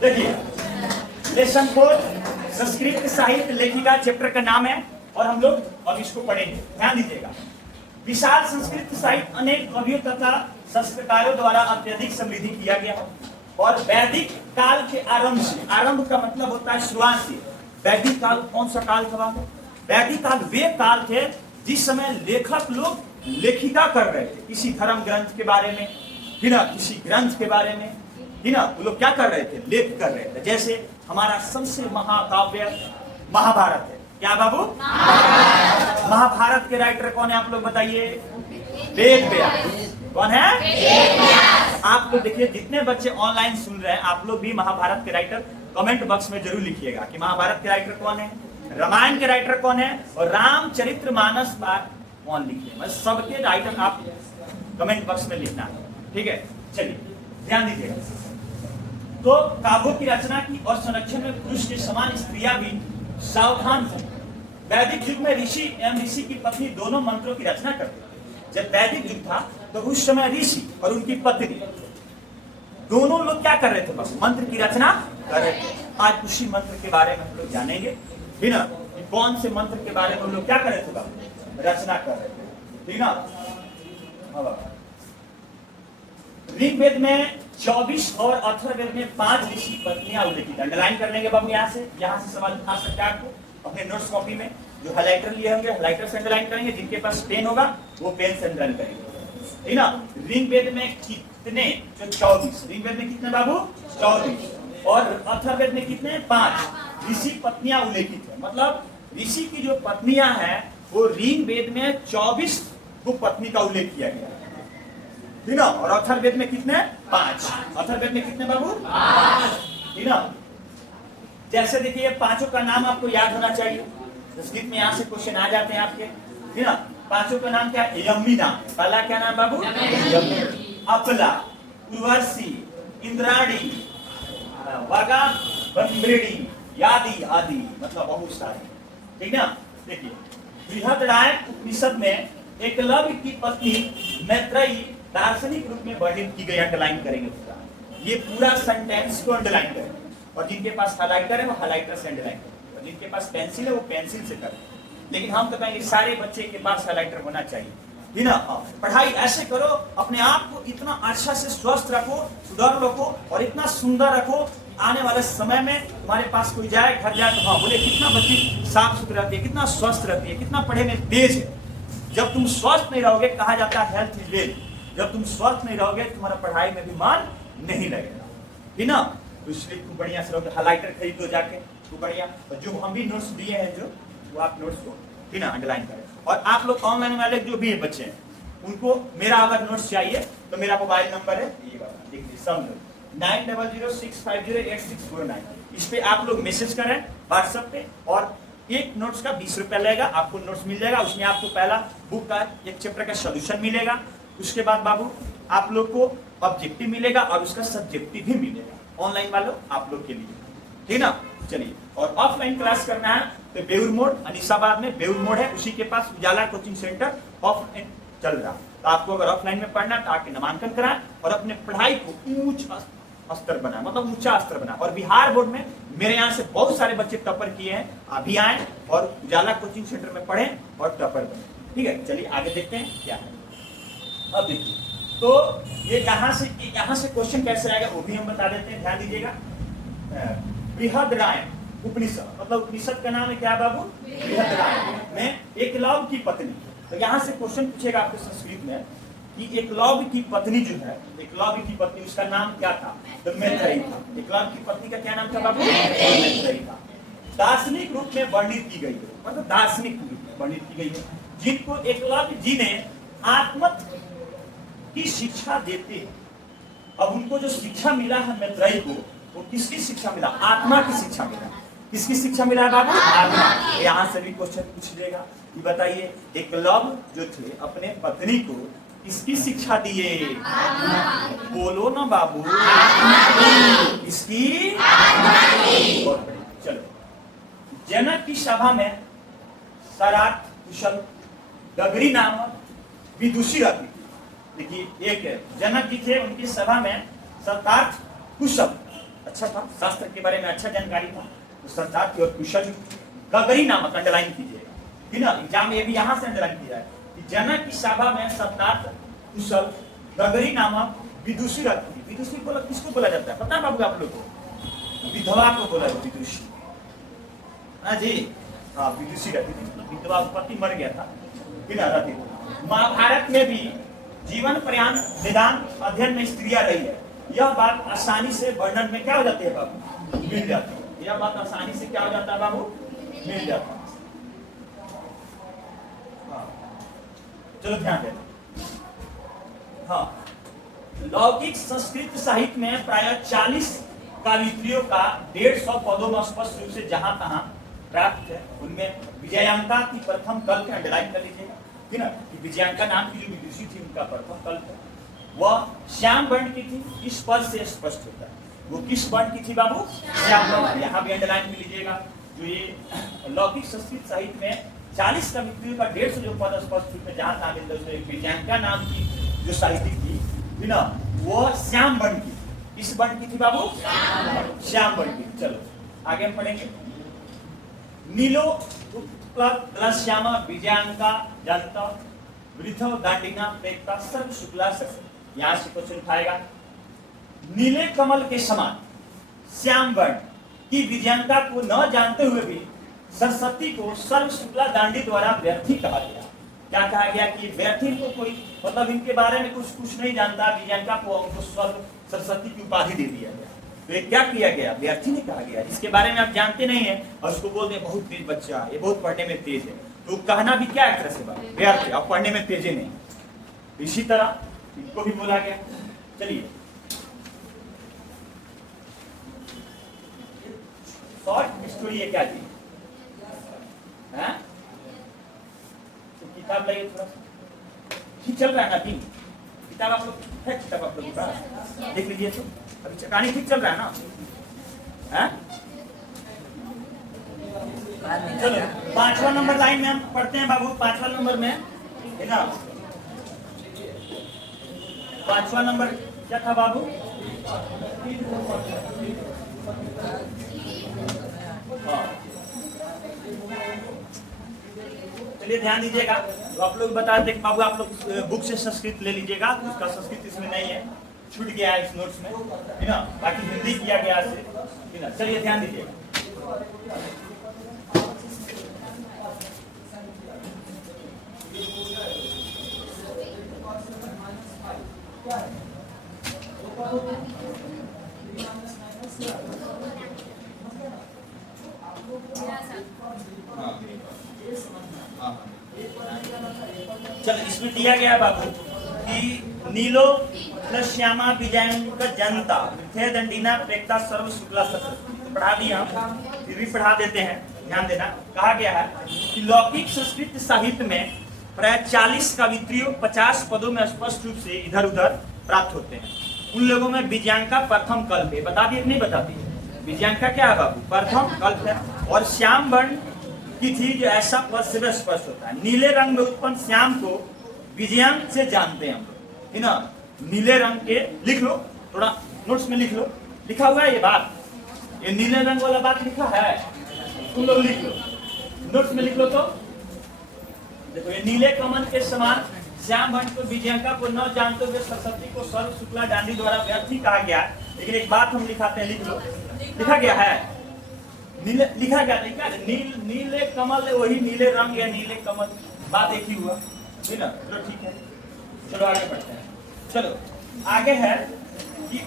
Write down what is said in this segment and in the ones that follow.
देखिए लेसन 4 संस्कृत साहित्य लेखिका चैप्टर का नाम है और हम लोग अब इसको पढ़ेंगे। ध्यान दीजिएगा। विशाल संस्कृत साहित्य अनेक कवियों तथा संस्कृतकारों द्वारा अत्यधिक समृद्धि किया गया है और वैदिक काल के आरंभ से, आरंभ का मतलब होता है शुरुआत से। वैदिक काल कौन सा काल था? वैदिक काल वे काल थे जिस समय लेखक लोग लेखिका कर रहे थे किसी धर्म ग्रंथ के बारे में, है ना, किसी ग्रंथ के बारे में, है ना, वो लोग क्या कर रहे थे? लेख कर रहे थे। जैसे हमारा सबसे महाकाव्य महाभारत है। क्या बाबू? महाभारत के राइटर कौन है आप लोग बताइए? वेद व्यास। कौन है? आप लोग देखिए जितने बच्चे ऑनलाइन सुन रहे हैं आप लोग भी महाभारत के राइटर कमेंट बॉक्स में जरूर लिखिएगा कि महाभारत के राइटर कौन है, रामायण के राइटर कौन है और रामचरितमानस कौन लिखे। मतलब सबके राइटर आप कमेंट बॉक्स में लिखना है, ठीक है। चलिए ध्यान दीजिएगा। तो काव्यों की रचना की और संरक्षण में पुरुष के समान स्त्रियां भी सावधान थी। वैदिक युग में ऋषि एवं ऋषि की पत्नी दोनों मंत्रों की रचना करते थे। जब वैदिक युग था तो उस समय ऋषि और उनकी पत्नी दोनों लोग क्या कर रहे थे? बस मंत्र की रचना कर रहे थे। आज उसी मंत्र के बारे में हम लोग जानेंगे, ठीक ना, कौन से मंत्र के बारे में हम लोग क्या कर रहे थे? रचना कर रहे थे, ठीक ना। ऋग्वेद में 24 और अथर्ववेद में 5 ऋषि पत्नियां उल्लेखित। अंडरलाइन कर लेंगे बाबू। यहाँ से सवाल उठा सकते हैं आपको अपने नोट्स कॉपी में। जो हाइलाइटर लिए होंगे हाइलाइटर से अंडरलाइन करेंगे, जिनके पास पेन होगा वो पेन से अंडरलाइन करेंगे, ठीक ना। ऋग्वेद में कितने? जो 24। ऋग्वेद में कितने बाबू? 24। और अथर्ववेद में कितने? 5 ऋषि पत्नियां उल्लेखित है। मतलब ऋषि की जो पत्नियां हैं वो ऋग्वेद में 24 को पत्नी का उल्लेख किया गया, ठीक ना। और अथर्ववेद में कितने? 5। अथर्ववेद में कितने बाबू? 5, ठीक ना। जैसे देखिए ये पांचों का नाम आपको याद होना चाहिए। संस्कृत में यहाँ से क्वेश्चन आ जाते हैं आपके, ठीक ना। पांचों का नाम क्या है? यमी नाम। पहला क्या नाम बाबू? यमी। अपला, उर्वशी, इंद्राणी, वगा, बंद्रिणी, यादि आदि, मतलब बहुत सारे, ठीक ना। देखिए बृहदरायण उपनिषद में एकलव्य की पत्नी मैत्रेयी दार्शनिक रूप में वर्णित की गई। अंडरलाइन करेंगे पूरा, ये पूरा सेंटेंस को अंडरलाइन करेंगे। और जिनके पास हाइलाइटर है वो हाइलाइटर से अंडरलाइन करें और जिनके पास पेंसिल है वो पेंसिल से करें। लेकिन हम तो कहेंगे सारे बच्चे के पास हाइलाइटर होना चाहिए, है ना। पढ़ाई ऐसे करो, अपने आप को इतना अच्छा से स्वस्थ रखो, सुधर रखो और इतना सुंदर रखो, आने वाले समय में तुम्हारे पास कोई जाए घर जाए तो हाँ बोले कितना बच्ची साफ सुथरी रहती है, कितना स्वस्थ रहती है, कितना पढ़े में तेज है। जब तुम स्वस्थ नहीं रहोगे, कहा जाता है हेल्थ इज वेल्थ, जब तुम स्वस्थ नहीं रहोगे तुम्हारा पढ़ाई में भी मन नहीं लगेगा, है ना। तो इसलिए तुम बढ़िया से रहोगे। हाइलाइटर खरीद लो जाके, तो बढ़िया। और जो हम भी नोट्स दिए हैं जो वो आप नोट्स को, है ना, अंडरलाइन करें। और आप लोग ऑनलाइन वाले जो भी बच्चे हैं उनको मेरा अगर नोट्स चाहिए तो मेरा मोबाइल नंबर है ये वाला, देखिए समझो 9006508649। इस पे आप लोग मैसेज करें व्हाट्सएप पे और एक नोट्स का 20 रुपया लगेगा। आपको नोट्स मिल जाएगा, उसमें आपको पहला बुक का एक चैप्टर का सोल्यूशन मिलेगा। उसके बाद बाबू आप लोग को ऑब्जेक्टिव मिलेगा और उसका सब्जेक्टिव भी मिलेगा ऑनलाइन वालों आप लोग के लिए, ठीक ना। चलिए, और ऑफलाइन क्लास करना है तो बेउर मोड़ अनिसाबाद में बेउर मोड़ है, उसी के पास उजाला कोचिंग सेंटर ऑफलाइन चल रहा। तो आपको अगर ऑफलाइन में पढ़ना तो आके नामांकन कराएं और अपने पढ़ाई को ऊंच स्तर बनाए, मतलब ऊंचा स्तर बनाए। और बिहार बोर्ड में मेरे यहाँ से बहुत सारे बच्चे टॉपर किए हैं, अभी आए और उजाला कोचिंग सेंटर में पढ़ें और टॉपर बने, ठीक है। चलिए आगे देखते हैं क्या है। अब देखिए तो ये यहाँ से क्वेश्चन कैसे आएगा वो भी हम बता देते हैं, ध्यान दीजिएगा। बृहदरायण उपनिषद, मतलब उपनिषद का नाम है क्या बाबू? बृहदरायण में एकलव्य की पत्नी। तो यहाँ से क्वेश्चन पूछेगा आपको संस्कृत में कि एकलव्य की पत्नी जो है, एकलव्य की पत्नी उसका नाम क्या था? तो मैत्रेयी था। एकलव्य की पत्नी का क्या नाम था बाबू? मैत्रेयी था। दार्शनिक रूप में वर्णित की गई है, मतलब दार्शनिक रूप में वर्णित की गई है, जिनको एकलव्य जी ने आत्मत की शिक्षा देते हैं। अब उनको जो शिक्षा मिला है मैत्रेयी को, वो किसकी शिक्षा मिला? आत्मा की शिक्षा मिला। किसकी शिक्षा मिला है बाबू? आत्मा। यहाँ से भी क्वेश्चन पूछ लेगा कि बताइए एकलव्य जो थे अपने पत्नी को किसकी शिक्षा दिए? बोलो ना बाबू, इसकी। चलो, जनक की सभा में सरात कुशल गगरी नामक विदुषी रहती थी। देखिए एक जनक जी थे, उनकी सभा में सतार्थ कुशल अच्छा था, शास्त्र के बारे में अच्छा जानकारी था, तो सरदार की और कुशल गगरी नामक अंडरलाइन कीजिएगा, ठीक ना। एग्जाम में भी यहाँ से अंडरलाइन किया है कि जनक की सभा में सरदार कुशल गगरी नामक विदुषी रखी थी। विदुषी बोला किसको बोला जाता है पता है बाबू आप लोग को? विधवा को बोला विदुषी। हाँ जी, हाँ विदुषी रहती थी, विधवा पति मर गया था, बिना रहती थी। महाभारत में भी जीवन पर्यंत वेदांत अध्ययन में स्त्रियां रही है, यह बात आसानी से वर्णन में क्या हो जाती है बाबू? मिल जाती है। यह बात आसानी से क्या हो जाता है बाबू? मिल जाता है। चलो ध्यान देना। हाँ, लौकिक संस्कृत साहित्य में प्राय 40 कवित्रियों का 150 पदों में स्पष्ट रूप से जहां तहां प्राप्त है। उनमें विजयांका की प्रथम कल्प अंडरलाइन कर लीजिए, ठीक ना। विजयांका नाम की जो विदुषी थी उनका प्रथम कल्प है, वह श्याम वर्ण की थी। इस पद से स्पष्ट होता है वो किस वर्ण की थी बाबू? श्याम वर्ण। यहाँ भी अंडरलाइन कर लीजिएगा। जो ये लौकिक संस्कृत साहित्य में 40 कवित्रियों का 150 जो पद स्पष्ट रूप में जहां तहां मिलता है, उसमें विजयांका नाम की जो साहित्यिक थी, ठीक ना, वो श्याम वर्ण की। किस वर्ण की थी बाबू? श्याम वर्ण की। चलो आगे हम पढ़ेंगे। नीलो श्यामा विजयांका जनता वृथव दांडिना प्रेता सर्व शुक्ला सस्य। यहाँ से क्वेश्चन उठाएगा। नीले कमल के समान श्याम वर्ण की विजयांका को न जानते हुए भी सरस्वती को सर्व शुक्ला दांडी द्वारा व्यर्थी कहा गया। क्या कहा गया कि व्यर्थी को कोई मतलब इनके बारे में कुछ नहीं जानता, विजयांका को उनको सर्व सरस्वती की उपाधि दे दिया गया। तो ये क्या किया गया? व्यर्थी ने कहा गया, इसके बारे में आप जानते नहीं है और उसको बोलते हैं बहुत तेज बच्चा, ये बहुत पढ़ने में तेज है। तो कहना भी क्या एक तरह से बात व्यर्थ, और पढ़ने में तेज नहीं। इसी तरह इनको भी बोला गया। चलिए शॉर्ट स्टोरी है क्या जी? है? तो किताब लाइए थोड़ा सा, ठीक चल रहा है ना? तीन किताब आप लोग है, किताब आप लोग देख लीजिए। तो अभी कहानी ठीक चल रहा है ना? है? चलो 5वां नंबर लाइन में हम पढ़ते हैं बाबू। 5वां नंबर में है ना, 5वां नंबर क्या था बाबू? चलिए ध्यान दीजिएगा। तो आप लोग बता दें बाबू, आप लोग बुक से संस्कृत ले लीजिएगा, उसका संस्कृत इसमें नहीं है, छूट गया है इस नोट्स में, है ना। बाकी हिंदी किया गया है, है ना। चलिए ध्यान दीजिएगा। चल इसमें दिया गया है बाबू कि नीलो प्लस श्यामा विजयांका जनता थे दंडीना प्रेक्ता सर्व शुक्ला सत्र। पढ़ा दिया हम, फिर भी पढ़ा देते हैं, ध्यान देना। कहा गया है कि लौकिक संस्कृत साहित्य में प्राय 40 कवित्रियों 50 पदों में स्पष्ट रूप से इधर उधर प्राप्त होते हैं। उन लोगों में विजयांका प्रथम कल्प है। बता दिए नहीं? बता दिए। विजयांका क्या है बाबू? प्रथम कल्प है। और श्याम वर्ण की थी, जो ऐसा पद से स्पष्ट होता है। नीले रंग में उत्पन्न श्याम को विजयांक से जानते हैं हम लोग, है ना। नीले रंग के लिख लो, थोड़ा नोट्स में लिख लो, लिखा हुआ है ये बात, ये नीले रंग वाला बात लिखा है, तुम लोग लिख लो, नोट्स में लिख लो। तो देखो, ये नीले कमल के समान श्याम वर्ण को विजयांका को न जानते हुए सरस्वती को सर्व शुक्ला दांडी द्वारा व्यर्थी कहा गया। लेकिन एक बात हम लिखाते हैं, लिख लो, लिखा गया है नीले, लिखा गया था नीले कमल, वही नीले रंग या नीले कमल, बात एक ही हुआ, है ना। चलो ठीक है, चलो आगे बढ़ते हैं। चलो आगे है कि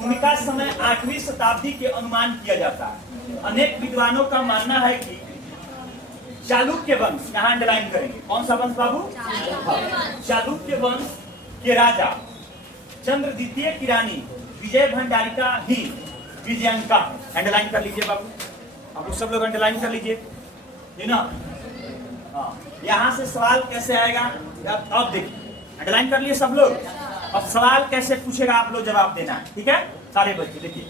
उनका समय 8वीं शताब्दी के अनुमान किया जाता है। अनेक विद्वानों का मानना है कि चालुक्य वंश, यहाँ अंडरलाइन करेंगे, कौन सा वंश बाबू? चालुक्य वंश के राजा चंद्र द्वितीय की रानी विजय भंडारिका ही विजयांका। अंडरलाइन कर लीजिए बाबू, आप लोग सब लोग अंडरलाइन कर लीजिए, है ना। हाँ, यहाँ से सवाल कैसे आएगा अब देखिए, अंडरलाइन कर लिए सब लोग। अब सवाल कैसे पूछेगा, आप लोग जवाब देना है, ठीक है सारे बच्चे। देखिए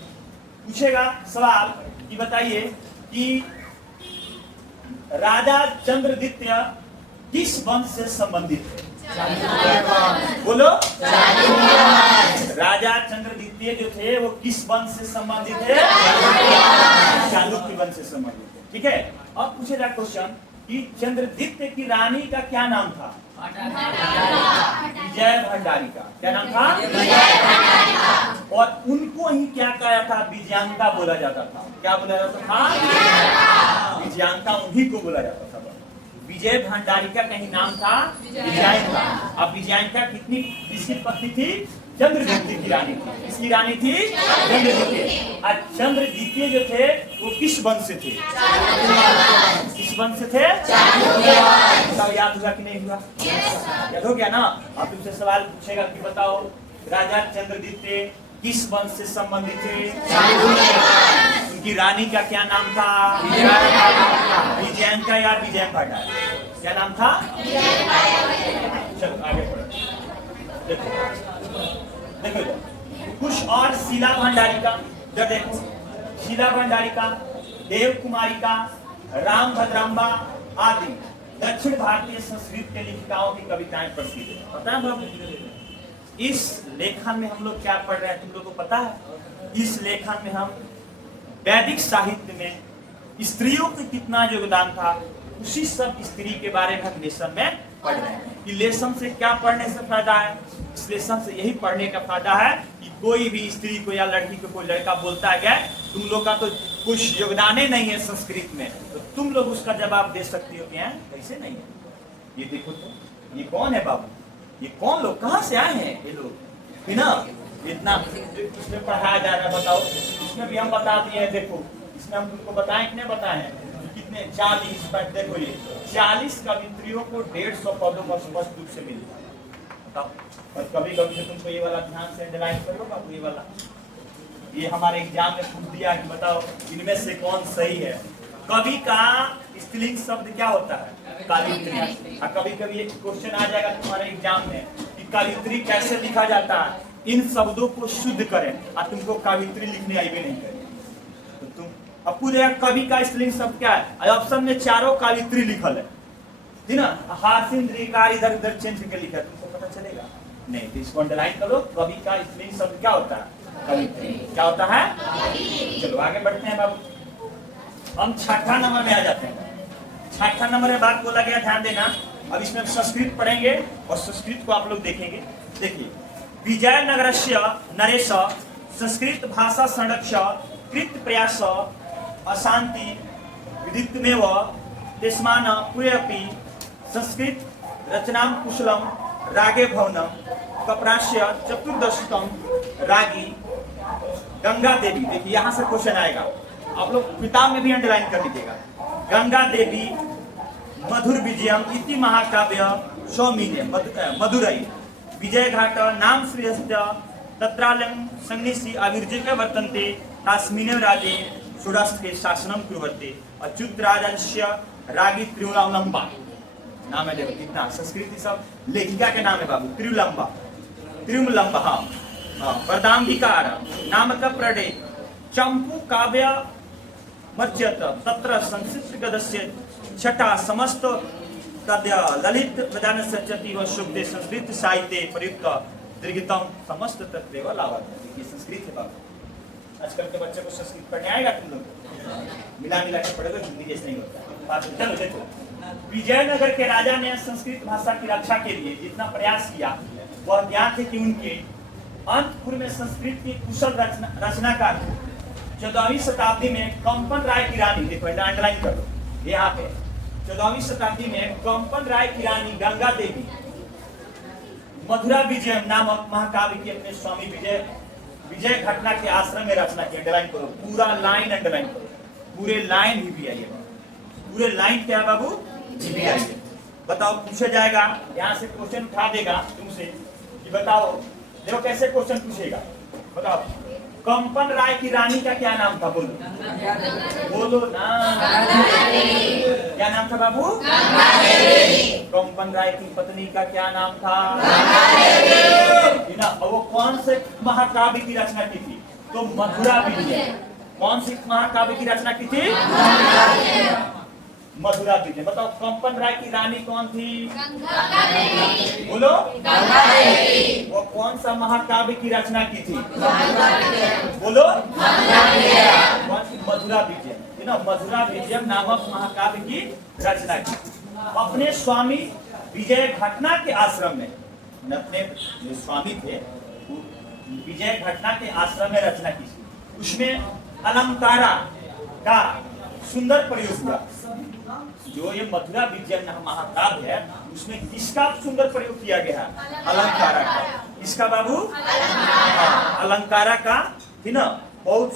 पूछेगा सवाल कि बताइए कि राजा चंद्रदित्य किस वंश से संबंधित है। बोलो। राजा चंद्रद्वितीय जो थे वो किस वंश से संबंधित है? चालुक्य वंश से संबंधित है। ठीक है। अब पूछेगा क्वेश्चन कि चंद्रद्वितीय की रानी का क्या नाम था? विजय भंडारिका। क्या नाम था? और उनको ही क्या कहा था? विजयांका बोला जाता था। क्या बोला जाता था? विजयांका उन्हीं को बोला जाता था। विजय भंडारिका का ही नाम था विजयांका। अब विजयांका कितनी किसकी पत्नी थी? चंद्रद्वितीय की रानी थी। किसकी रानी थी? चंद्रद्वितीय। और चंद्रद्वितीय जो थे वो किस वंश से थे? किस वंश से थे? याद हुआ कि नहीं हुआ? याद हो गया ना? अब तुमसे सवाल पूछेगा कि बताओ राजा चंद्रद्वितीय किस वंश से संबंधित थे? उनकी रानी का क्या नाम था? विजयांका या विजय भंडारी। क्या नाम था? चलो आगे बढ़ो। देखो कुछ और शीला भंडारिका। जब देखो शीला भंडारिका, देव कुमारिका, राम भद्रांबा आदि दक्षिण भारतीय संस्कृत के लेखिकाओं की कविताएं प्रसिद्ध है। पता है बाबू? इस लेखन में हम लोग क्या पढ़ रहे हैं तुम लोग को पता है? इस लेखन में हम वैदिक साहित्य में स्त्रियों का कितना योगदान था उसी सब स्त्री के बारे में हम लेसन में पढ़ रहे हैं। कि लेसन से क्या पढ़ने से फायदा है? इस लेसन से यही पढ़ने का फायदा है कि कोई भी स्त्री को या लड़की को कोई लड़का बोलता है क्या तुम लोग का तो कुछ योगदान ही नहीं है संस्कृत में, तो तुम लोग उसका जवाब दे सकती हो क्या? कैसे नहीं है? ये देखो तो ये कौन है बाबू? ये कौन लोग कहाँ से आए हैं ये लोग? बिना इतना इसमें पढ़ाया जा रहा है। बताओ इसमें भी हम बता दिए हैं। देखो इसमें हम तुमको बताएं कि नहीं बताए हैं? कितने 40 पर देखो ये 40 कवित्रियों को 150 पदों पर स्पष्ट रूप से मिलता है। बताओ और कभी कभी से तुमको ये वाला ध्यान से अंडरलाइन करो बाबू। ये वाला ये हमारे एग्जाम में पूछ दिया कि बताओ इनमें से कौन सही है। कवि का स्त्रीलिंग शब्द क्या होता है? कवित्री। कभी कभी एक क्वेश्चन आ जाएगा तुम्हारे एग्जाम में कि कवित्री कैसे लिखा जाता है? इन शब्दों को शुद्ध करें और तुमको कवित्री लिखने आई भी नहीं करें तो तुम अब पूरे कवि का स्त्रीलिंग शब्द क्या है? ऑप्शन में चारों कवित्री लिखल है ना? हार्सिंद्रिकार इधर उधर चेंज करके लिखा तुमको पता चलेगा नहीं? तो इसको अंडरलाइन करो। कवि का स्त्रीलिंग शब्द क्या होता है? कवित्री। क्या होता है? चलो आगे बढ़ते हैं बाबू। हम छठा नंबर में आ जाते हैं। छठा नंबर में बात बोला गया, ध्यान देना। अब इसमें संस्कृत पढ़ेंगे और संस्कृत को आप लोग देखेंगे। देखिए विजयनगरस्य नरेश संस्कृत भाषा संरक्षण कृत प्रयास अशांति विदितमेव देशमान पुरेपि संस्कृत रचनां कुशलम रागे भवनम कपरास्य चतुर्दशतम रागी गंगा देवी। देखिए यहाँ से क्वेश्चन आएगा, आप लोग किताब में भी अंडरलाइन कर लीजिएगा। गंगा देवी मधुर विजयम इति महाकाव्य सौमीने मधुरई विजय घाट नाम श्रेयस्य तत्रालंग संगनिसी अविर्जक वर्तन्ते तास्मिने राजे सुराष्ट्रे शासनम कुर्वते अच्युत राजस्य रागी त्रिवलंबा। नाम है देखो कितना संस्कृति सब लेखिका के नाम है बाबू। त्रिवलंबा हाँ वरदाम्बिकार नामक प्रणय चंपू काव्य मर्चत तत्र संस्कृत गदस्य छठा समस्त तद्य ललित प्रदान सचति व शुभते संस्कृत साहित्य प्रयुक्त दीर्घतम समस्त तत्व लावत। ये संस्कृत है बाबू। आजकल के बच्चे को संस्कृत पढ़ने आएगा तुम लोग? मिला के पढ़ोगे हिंदी जैसे नहीं होता। चलो देखो विजयनगर के राजा ने संस्कृत भाषा की रक्षा के लिए जितना प्रयास किया वह ज्ञात है कि उनके अंतपुर में संस्कृत की कुशल रचनाकार 14वीं शताब्दी में कंपन राय की रानी, देखो अंडरलाइन कर दो यहाँ पे, 14वीं शताब्दी में कंपन राय की रानी गंगा देवी मधुरा विजय नामक महाकाव्य की अपने स्वामी विजय घटना के आश्रम में रचना की। अंडरलाइन करो, पूरा लाइन अंडरलाइन करो, पूरे लाइन ही भी आइए। पूरे लाइन क्या है बाबू? जी भी आइए। बताओ पूछा जाएगा यहाँ से क्वेश्चन उठा देगा तुमसे कि बताओ, देखो कैसे क्वेश्चन पूछेगा। बताओ कंपन राय की रानी का क्या नाम था? बोलो ना, क्या नाम था बाबू? कंपन राय की पत्नी का क्या नाम था? वो कौन से महाकाव्य की रचना की थी? तो मधुरा विजय। कौन सी महाकाव्य की रचना की थी? मधुरा विजय। बताओ कंपन राय की रानी कौन थी? बोलो। वो कौन सा महाकाव्य की रचना की थी? बोलो। कौन सी? मधुरा विजय, मधुरा विजय नामक महाकाव्य की रचना की। अपने स्वामी विजय घटना के आश्रम में, अपने जो स्वामी थे विजय घटना के आश्रम में रचना की। उसमें अलंकारा का सुंदर प्रयोग हुआ। जो ये मधुरा विजय महाकाव्य है उसमें किसका सुंदर प्रयोग किया गया? अलंकारा का। इसका बाबू अलंकारा का थी ना। बहुत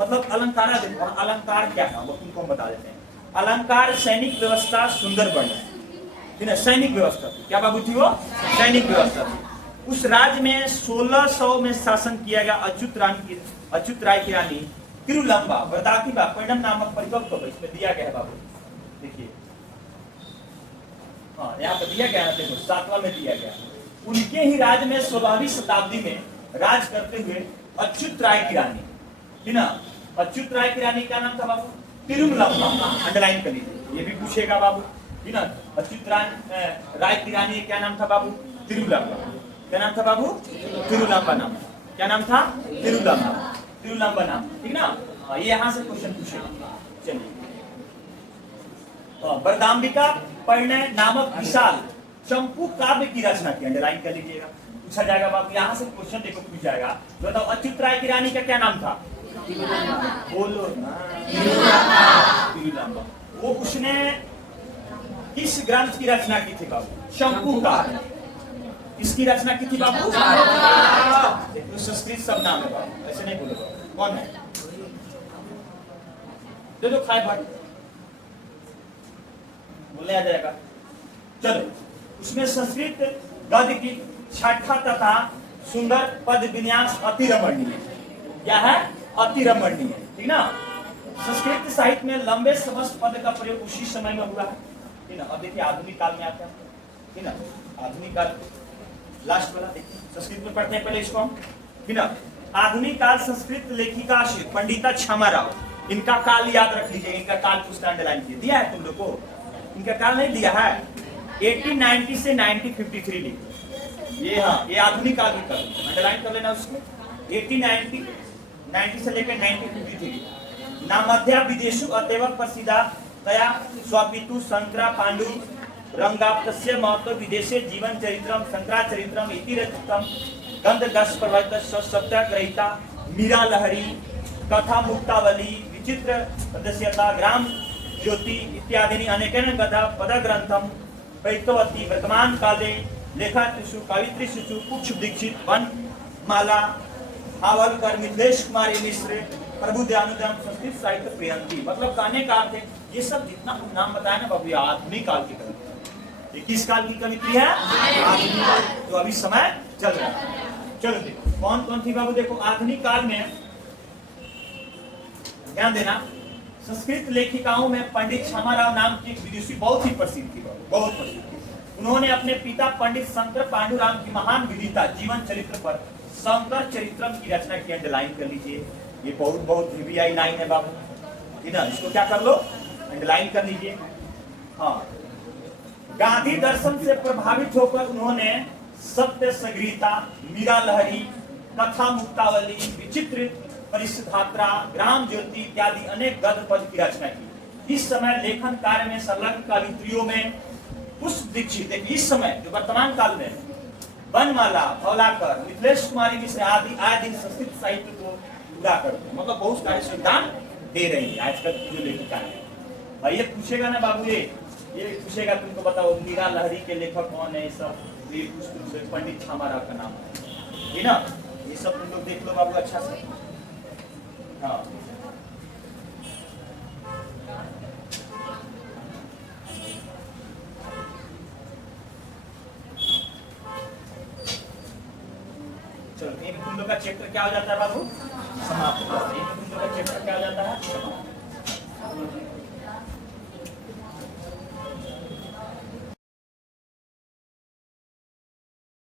मतलब अलंकारा, देखो अलंकार क्या है वो तुमको हम बता देते हैं। अलंकार सैनिक व्यवस्था सुंदर वर्णन थी ना, सैनिक व्यवस्था थी। क्या बाबू थी वो? सैनिक व्यवस्था थी। उस राज्य में 1600 में शासन किया गया अच्युत राय की रानी तिरुलंबा वरदातिबा परिणम नामक परिपक्व को इसमें दिया गया है बाबू। देखिए हाँ यहाँ पर दिया गया है, देखो 7वां में दिया गया। उनके ही राज्य में 16वीं शताब्दी में राज करते हुए अच्युत राय की रानी थी ना। अच्युत राय की रानी क्या नाम था बाबू? तिरुलंबा। अंडरलाइन कर लीजिए, ये भी पूछेगा बाबू थी ना। अच्युत राय की रानी क्या नाम था बाबू? तिरुलंबा। क्या नाम था बाबू? तिरुलंबा नाम। क्या नाम था? तिरुलंबा नाम, ठीक ना। ये यहाँ से क्वेश्चन पूछेगा। चलिए वरदाम्बिका परिणय नामक विशाल चंपू काव्य की रचना की। अंडरलाइन कर लीजिएगा, पूछा जाएगा बाबू। यहाँ से क्वेश्चन देखो पूछ जाएगा। बताओ अच्युत राय की रानी का क्या नाम था? बोलो ना। तिरुलंबा। वो उसने किस ग्रंथ की रचना की थी बाबू? चंपू काव्य। इसकी रचना की थी बाबू? संस्कृत सब नाम है बाबू, ऐसे नहीं बोलो बाबू। कौन है? जो खाए भाई बोलने आ जाएगा। चलो उसमें संस्कृत गद्य की छठा तथा सुंदर पद विन्यास अति रमणीय। क्या है? अति रमणीय, ठीक ना। संस्कृत साहित्य में लंबे समस्त पद का प्रयोग उसी समय में हुआ है, ठीक ना। अब देखिए आधुनिक काल में आता है, ठीक ना। आधुनिक काल लास्ट वाला देखिए, संस्कृत में पढ़ते हैं पहले इसको हम, ठीक ना। आधुनिक काल संस्कृत लेखिका पंडिता क्षमा राव, इनका काल याद रख लीजिए। इनका काल पुस्तक अंडरलाइन किया दिया है तुम लोग को। इनका काल नहीं दिया है, 1890 से 1953 लिखो ये। हाँ ये आधुनिक काल की अंडरलाइन कर लेना उसको। 1890 से लेकर 1953 नामध्या विदेशु अतएव प्रसिद्धा तया स्वापितु शंकरा पांडु रंगाप्तस्य महत्व विदेशे जीवन चरित्रम शंकराचरित्रम इति रचितम गंधदश प्रवर्तक सत्याग्रहिता मीरा लहरी कथा मुक्तावली विचित्र प्रदर्श्यता ग्राम ज्योति इत्यादि अनेकेन कथा पदग्रंथम प्रयुक्तवती वर्तमान काले लेखात्रिषु कवित्रिषु कुक्ष दीक्षित वन माला हावलकर मिथिलेश कुमारी मिश्र प्रभु दयानुदम संस्कृत साहित्य प्रियंती। मतलब कहने का अर्थ है ये सब जितना हम नाम बताए ना बाबू आधुनिक काल की कवित्री। ये किस काल की कवित्री है? आधुनिक काल, जो अभी समय चल रहा है। चलो देखो कौन कौन थी बाबू। देखो आधुनिक काल में ध्यान देना, संस्कृत लेखिकाओं में पंडित क्षमाराव नाम की एक विदुषी बहुत ही प्रसिद्ध थी, बहुत प्रसिद्ध थी। उन्होंने अपने पिता पंडित शंकर पांडुराम की महान विदिता जीवन चरित्र पर शंकर चरित्रम की रचना की। अंडरलाइन कर लीजिए, ये बहुत VVI लाइन है बाबू, ठीक ना। इसको क्या कर लो? अंडरलाइन कर लीजिए। हाँ गांधी दर्शन से प्रभावित होकर उन्होंने सत्य सगरीता मीरा लहरी कथा मुक्तावली विचित्र परिसिद्धात्रा ग्राम ज्योति इत्यादि अनेक गद्य पद की रचना की। इस समय लेखन कार्य में संलग्न कवित्रियों में पुष्प दीक्षित, इस समय जो वर्तमान काल में वनमाला फौलाकर मिथिलेश कुमारी मिश्र आदि संस्कृत साहित्य को पूरा करते हैं। मतलब बहुत सारे योगदान दे रही है आजकल जो लेखिका है। भाई ये पूछेगा ना बाबू, ये पूछेगा तुमको बताओ मीरा लहरी के लेखक कौन है? सब पंडित क्षमाराव का नाम है, ठीक ना। ये सब तुम लोग देख लो बाबू अच्छा से। हाँ चलो ये तुम लोग का चैप्टर क्या हो जाता है बाबू? समाप्त। ये तुम लोग का चैप्टर क्या हो जाता है?